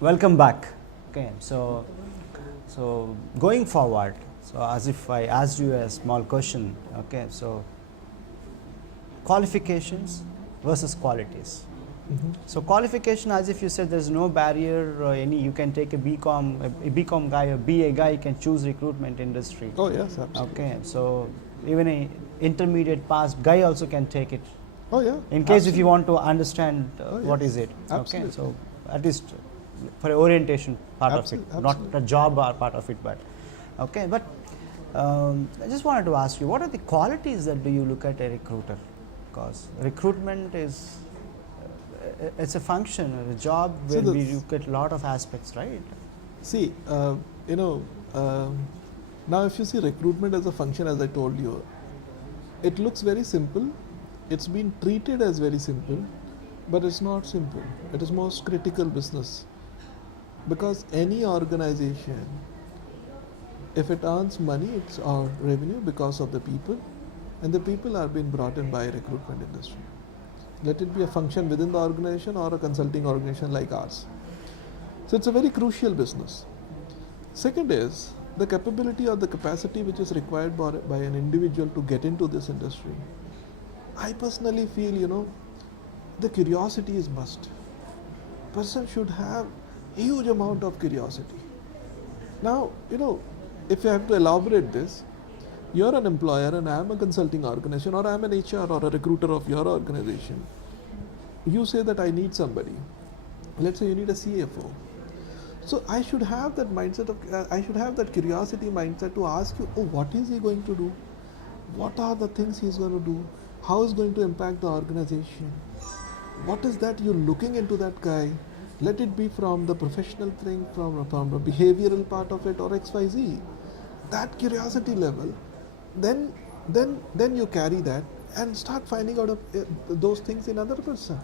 Welcome back. Okay, so going forward, so as if I asked you a small question. Okay, so qualifications versus qualities. So qualification, as if you said, there's no barrier. Any you can take a BCom guy, a BA guy can choose recruitment industry. Oh yes, absolutely. Okay, so even a intermediate pass guy also can take it. Oh yeah. In case if you want to understand what yes, is it. absolutely. Okay, so at least for orientation part Absolutely, of it, not absolutely. the job part of it, but okay. But I just wanted to ask you, what are the qualities that do you look at a recruiter? Because recruitment is it's a function, a job So where we the- look at a lot of aspects, right? See, you know, now if you see recruitment as a function, as I told you, it looks very simple. It's been treated as very simple, but it's not simple. It is most critical business because any organization, if it earns money, it's our revenue because of the people, and the people are being brought in by recruitment industry. Let it be a function within the organization or a consulting organization like ours. So it's a very crucial business. Second is the capability or the capacity which is required by an individual to get into this industry. I personally feel, the curiosity is must. Person should have huge amount of curiosity. Now, if you have to elaborate this, you're an employer and I'm a consulting organization or I'm an HR or a recruiter of your organization. You say that I need somebody. Let's say you need a CFO. So I should have that mindset I should have that curiosity mindset to ask you, oh, what is he going to do? What are the things he's going to do? How is going to impact the organization? What is that you're looking into that guy? Let it be from the professional thing, from the behavioral part of it, or XYZ. That curiosity level, then you carry that and start finding out those things in other person.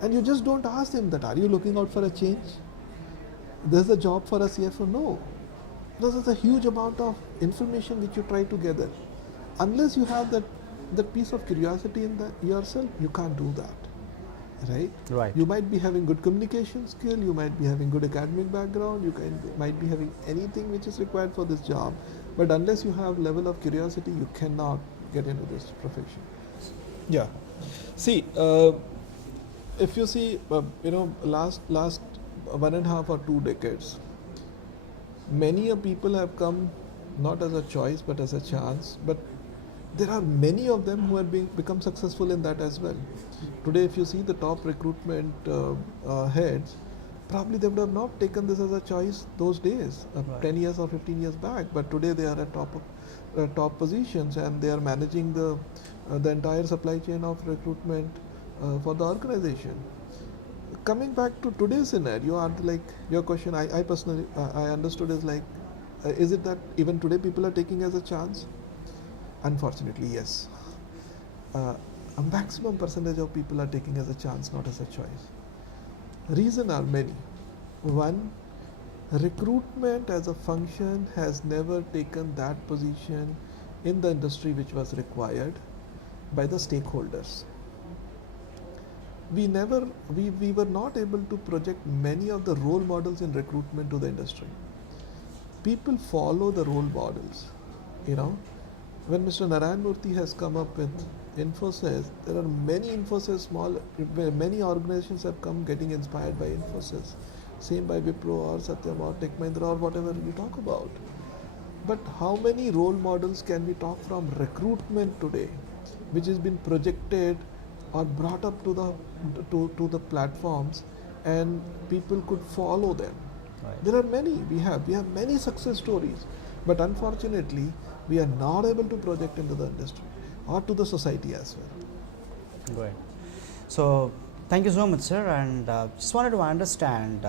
And you just don't ask him that, are you looking out for a change? There's a job for a CFO? No. This is a huge amount of information which you try to gather. Unless you have that piece of curiosity in yourself, you can't do that. Right? Right. You might be having good communication skill, you might be having good academic background, might be having anything which is required for this job, but unless you have level of curiosity, you cannot get into this profession. Yeah. See, if you see, last 1.5 or 2 decades, many people have come not as a choice but as a chance, but there are many of them who have become successful in that as well. Today, if you see the top recruitment heads, probably they would have not taken this as a choice those days, Right. 10 years or 15 years back, but today they are at top positions and they are managing the entire supply chain of recruitment for the organization. Coming back to today's scenario, like your question, I personally I understood is like, is it that even today people are taking as a chance? Unfortunately, yes. A maximum percentage of people are taking as a chance, not as a choice. Reason are many. One, recruitment as a function has never taken that position in the industry which was required by the stakeholders. We were not able to project many of the role models in recruitment to the industry. People follow the role models. When Mr. Narayan Murthy has come up with Infosys, there are many organizations have come getting inspired by Infosys. Same by Wipro or Satyam or Tech Mahindra or whatever we talk about. But how many role models can we talk from recruitment today, which has been projected or brought up to the platforms, and people could follow them? Right. There are many. We have many success stories, but unfortunately, we are not able to project into the industry or to the society as well. Great. So thank you so much, sir. And just wanted to understand.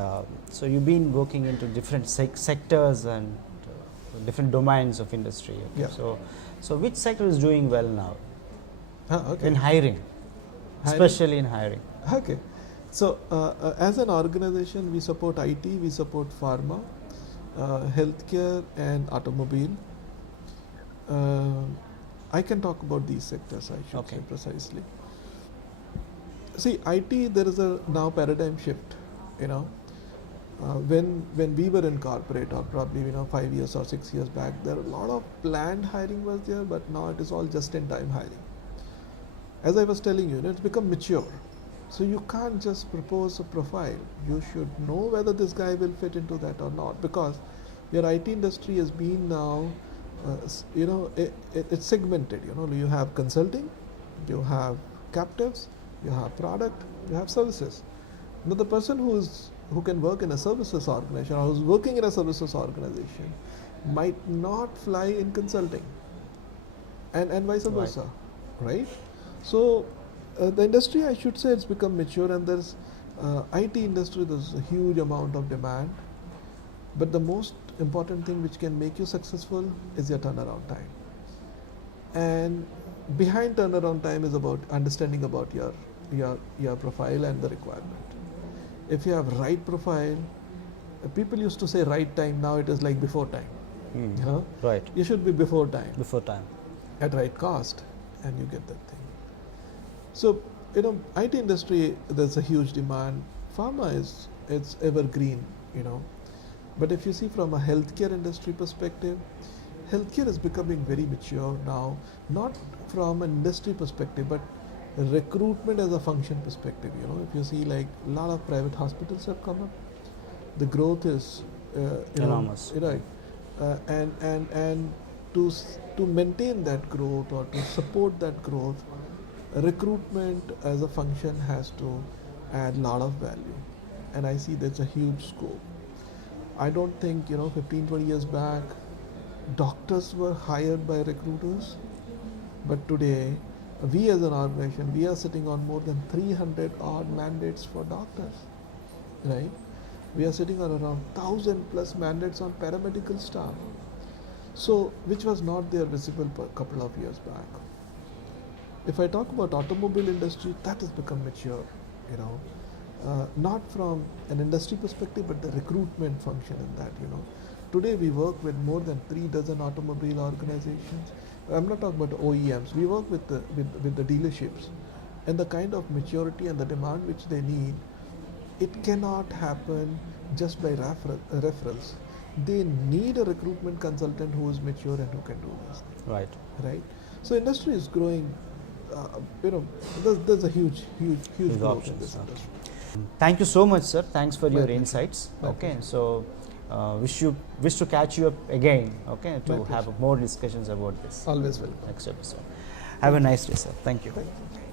So you've been working into different sectors and different domains of industry. Okay? Yeah. So which sector is doing well now Okay. in hiring, especially in hiring? Okay. So as an organization, we support IT, we support pharma, healthcare, and automobile. I can talk about these sectors, I should say precisely. See, IT, there is a now paradigm shift. When we were in corporate, or probably 5 years or 6 years back, there a lot of planned hiring was there, but now it is all just-in-time hiring. As I was telling you, it's become mature. So you can't just propose a profile. You should know whether this guy will fit into that or not, because your IT industry has been now, it's segmented. You have consulting, you have captives, you have product, you have services. Now the person who can work in a services organization, or who's working in a services organization, might not fly in consulting, and vice versa, right? So the industry, I should say, it's become mature, and there's IT industry, there's a huge amount of demand, but the most important thing which can make you successful is your turnaround time. And behind turnaround time is about understanding about your profile and the requirement. If you have right profile, people used to say right time, now it is like before time. Right. You should be before time. Before time. At right cost, and you get that thing. So, IT industry, there's a huge demand. Pharma it's evergreen, But if you see from a healthcare industry perspective, healthcare is becoming very mature now, not from an industry perspective, but recruitment as a function perspective. If you see, like, a lot of private hospitals have come up, the growth is enormous, right? And to maintain that growth, or to support that growth, recruitment as a function has to add a lot of value, and I see there's a huge scope. I don't think 15-20 years back doctors were hired by recruiters, but today we as an organization, we are sitting on more than 300 odd mandates for doctors, right? We are sitting on around 1,000 plus mandates on paramedical staff, so which was not there visible a couple of years back. If I talk about automobile industry, that has become mature, not from an industry perspective, but the recruitment function in that. Today we work with more than 3 dozen automobile organizations. I'm not talking about OEMs. We work with the dealerships, and the kind of maturity and the demand which they need, it cannot happen just by referrals. They need a recruitment consultant who is mature and who can do this. Right. So industry is growing. There's a huge growth in this industry. Thank you so much, sir. Thanks for your pleasure. insights. My Okay, pleasure. so wish to catch you up again. Okay, to My have more discussions about this Always welcome. next episode. Have a nice day, sir. Thank you. Thank you.